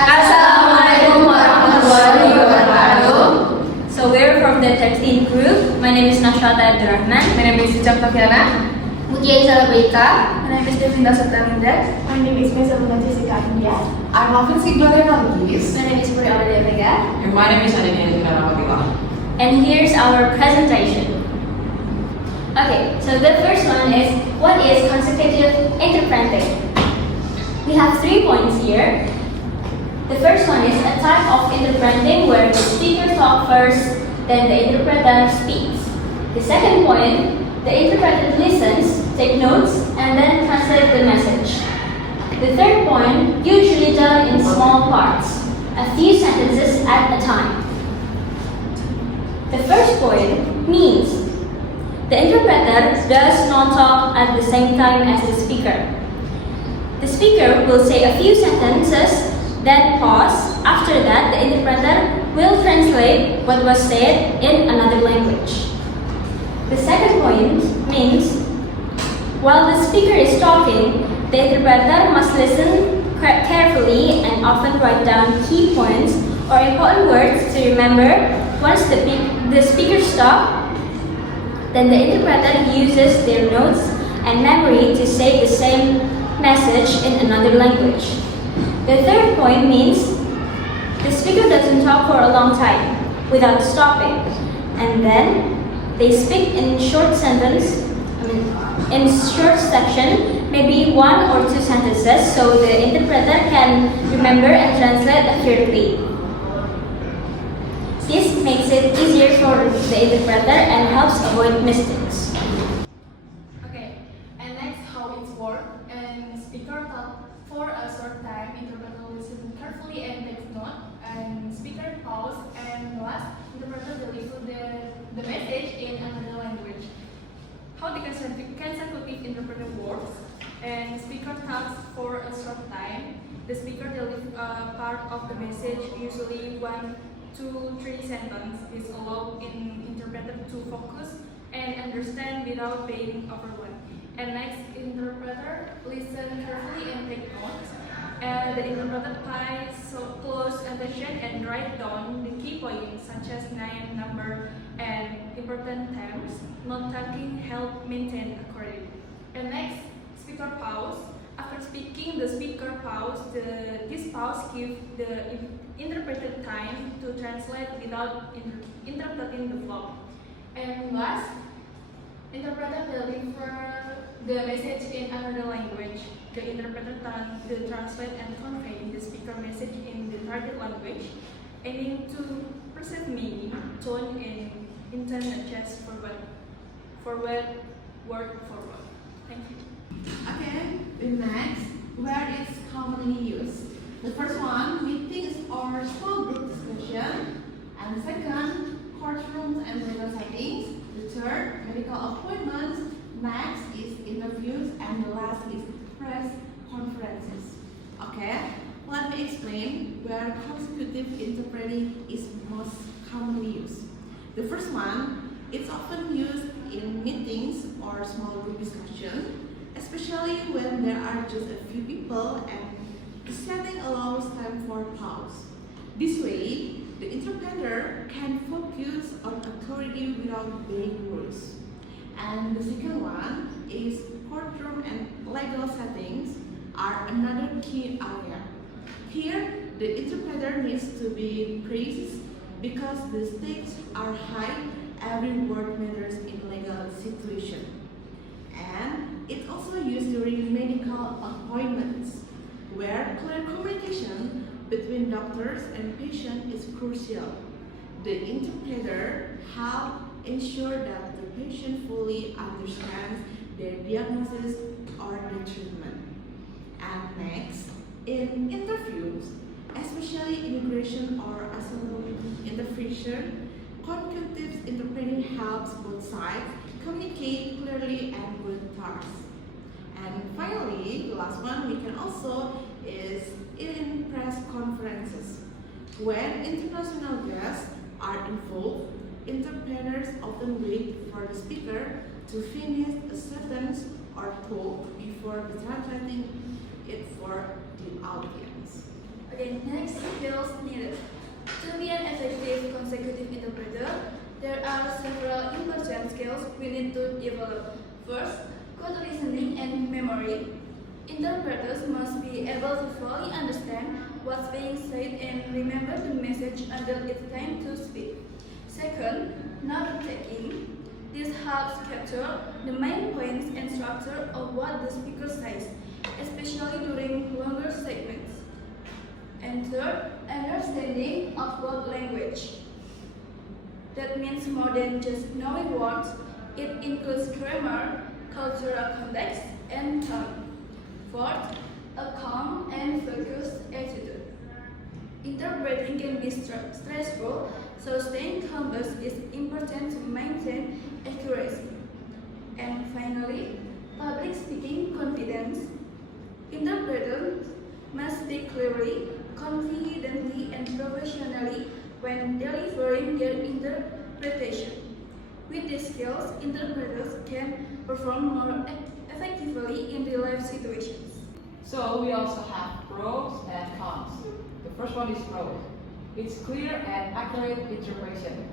Assalamualaikum warahmatullahi wabarakatuh. So we're from the 13th group. My name is Nashata Abdurrahman. My name is Ijam Tafiana. Mutia Isalabaika. My name is Devinda Sutaminda. My name is Mesabuna Jessica India. I'm Hafin Sigloria Malkis. My name is Puri Aulia Vega. And my name is Adenia Zubera. And here's our presentation. Okay, so the first one is, what is consecutive interpreting? We have 3 points here. The first one is a type of interpreting where the speaker talks first, then the interpreter speaks. The second point, the interpreter listens, takes notes, and then translates the message. The third point, usually done in small parts, a few sentences at a time. The first point means the interpreter does not talk at the same time as the speaker. The speaker will say a few sentences, then pause. After that, the interpreter will translate what was said in another language. The second point means while the speaker is talking, the interpreter must listen carefully and often write down key points or important words to remember. Once the speaker stops, then the interpreter uses their notes and memory to say the same message in another language. The third point means the speaker doesn't talk for a long time without stopping, and then they speak in short section, maybe 1 or 2 sentences, so the interpreter can remember and translate accurately. This makes it easier for the interpreter and helps avoid mistakes. Okay, and next how it works. And speaker talk for a short time, interpreter listen carefully and takes note, and speaker pause, and last, interpreter deliver the message in another language. How the consecutive interpreter works, and speaker talks for a short time, the speaker delivers part of the message, usually 1, 2, 3 sentences, is allowed in interpreter to focus and understand without being overwhelmed. And next, interpreter listen carefully and take notes. The interpreter pays close attention and write down the key points such as name, number, and important terms. Note taking help maintain accuracy. And next, speaker pause. After speaking, the speaker pause. This pause gives the interpreter time to translate without interrupting the flow. And last, interpreter deliver the message in another language. The interpreter translate and convey the speaker message in the target language, aiming to perceive meaning, tone, and intent adjust forward, word forward. Thank you. Okay, the next, where is commonly used? The first one, meetings or small group discussion. And the second, courtrooms and legal settings. The third, medical appointments. Next is interviews, and the last is press conferences. Okay, let me explain where consecutive interpreting is most commonly used. The first one, it's often used in meetings or small group discussion, especially when there are just a few people and the setting allows time for pause. This way, the interpreter can focus on authority without vague words. And the second one is courtroom and legal settings are another key area. Here, the interpreter needs to be praised because the stakes are high, every word matters in legal situation. And it's also used during medical appointments, where clear communication between doctors and patient is crucial. The interpreter helps ensure that the patient fully understands their diagnosis or the treatment. And next, in interviews, especially immigration or asylum interpretation, consecutive interpreting helps both sides communicate clearly and with thoughts. And finally, the last one we can also is in press conferences. When international guests are involved, interpreters often wait for the speaker to finish a sentence or talk before translating it for the audience. the next skills needed. To be an effective consecutive interpreter, there are several important skills we need to develop. First, good listening and memory. Interpreters must be able to fully understand what's being said and remember the message until it's time to speak. Second, note taking. This helps capture the main points and structure of what the speaker says, especially during longer segments. And third, understanding of world language. That means more than just knowing words. It includes grammar, cultural context, and tone. Fourth, a calm and focused attitude. Interpreting can be stressful, so staying composed is important to maintain accuracy. And finally, public speaking confidence. Interpreters must speak clearly, confidently, and professionally when delivering their interpretation. With these skills, interpreters can perform more effectively in real-life situations. So we also have pros and cons. The first one is pros. It's clear and accurate interpretation.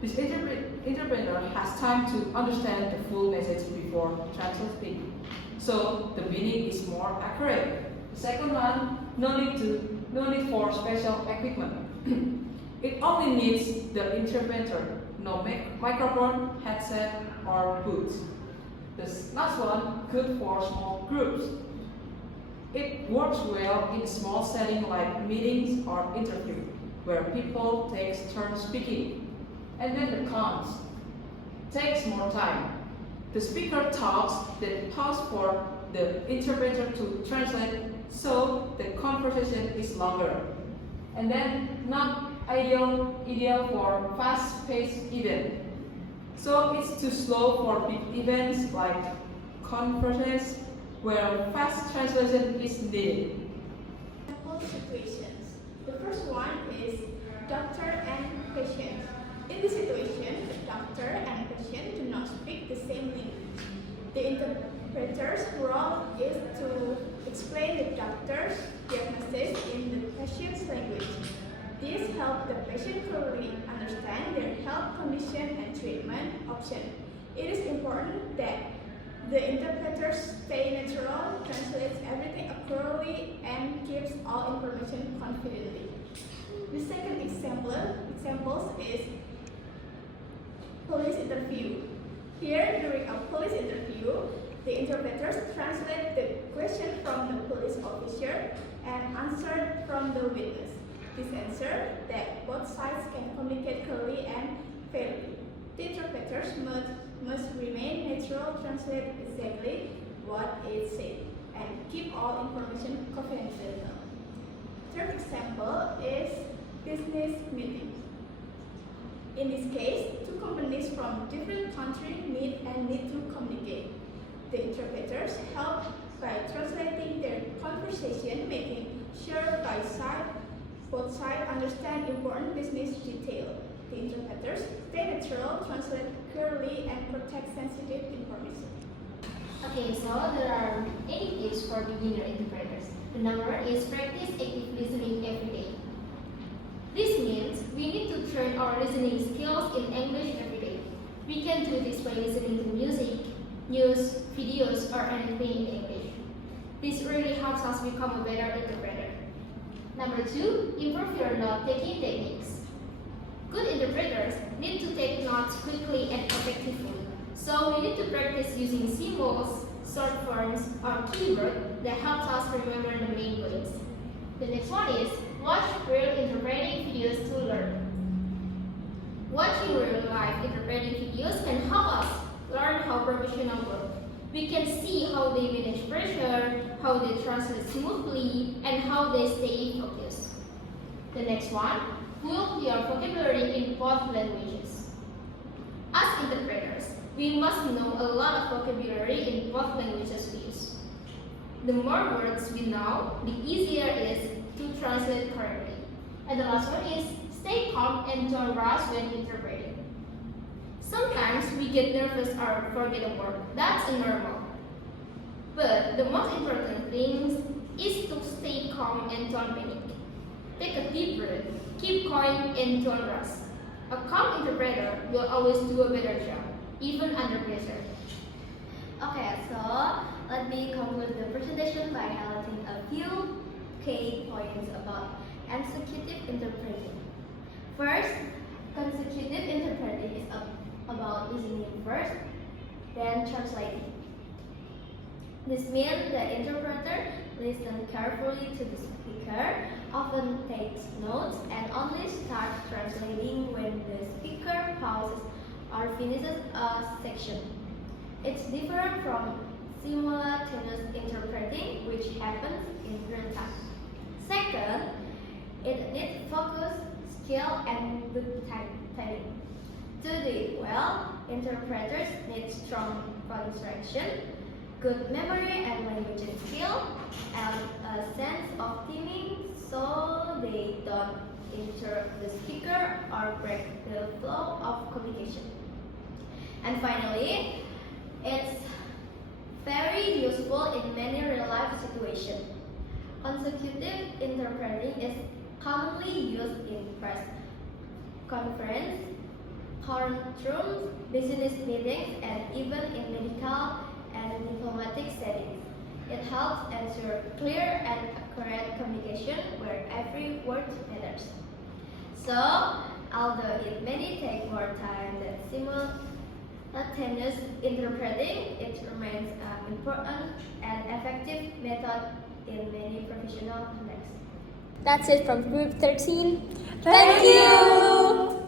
This interpreter has time to understand the full message before translating, so the meaning is more accurate. The second one, no need for special equipment. It only needs the interpreter, no microphone, headset, or booth. The last one, good for small groups. It works well in small settings like meetings or interview, where people take turns speaking. And then the cons. Takes more time. The speaker talks, then pause for the interpreter to translate, so the conversation is longer. And then not ideal for fast-paced events. So it's too slow for big events like conferences where fast translation is needed. Example situations. The first one is doctor and patient. In this situation, the doctor and patient do not speak the same language. The interpreter's role is to explain the doctor's diagnosis in the patient's language. This helps the patient clearly understand their health condition and treatment option. It is important that the interpreter stay natural, translates everything accurately, and gives all information confidently. The second example is police interview. Here, during a police interview, the interpreters translate the question from the police officer and answer from the witness. This ensures that both sides can communicate clearly and fairly. The interpreters must remain natural, translate exactly what is said, and keep all information confidential. Third example is business meeting. In this case, two companies from different countries meet and need to communicate. The interpreters help by translating their conversation, making sure both sides understand important business details. The interpreters stay natural, translate clearly, and protect sensitive information. Okay, so there are 8 tips for beginner interpreters. The number is practice active listening every day. This means we need to train our listening skills in English every day. We can do this by listening to music, news, videos, or anything in English. This really helps us become a better interpreter. Number 2, improve your note-taking techniques. Good interpreters need to take notes quickly and effectively. So we need to practice using symbols, short forms, or keywords that helps us remember the main points. The next one is watch real interpreting videos to learn. Watching real life interpreting videos can help us learn how professionals work. We can see how they manage pressure, how they translate smoothly, and how they stay focused. The next one, build your vocabulary in both languages. As interpreters, we must know a lot of vocabulary in both languages we use. The more words we know, the easier it is to translate correctly. And the last one is stay calm and don't rush when interpreting. Sometimes we get nervous or forget a word. That's normal. But the most important thing is to stay calm and don't panic. Take a deep breath, keep calm and don't rush. A calm interpreter will always do a better job, even under pressure. Okay, so let me conclude the presentation by highlighting a few key points about consecutive interpreting. First, consecutive interpreting is about listening first, then translating. This means the interpreter listens carefully to the speaker, often takes notes, and only starts translating when the speaker pauses or finishes a section. It's different from simultaneous interpreting, which happens in real time. Second, it needs focus, skill, and good timing. To do it well, interpreters need strong concentration, good memory and language skill, and a sense of timing so they don't interrupt the speaker or break the flow of communication. And finally, it's very useful in many real-life situations. Consecutive interpreting is commonly used in press conference, courtrooms, business meetings, and even in medical and diplomatic settings. It helps ensure clear and accurate communication where every word matters. So, although it may take more time than simultaneous interpreting, it remains an important and effective method in many professional contexts. That's it from Group 13. Thank you!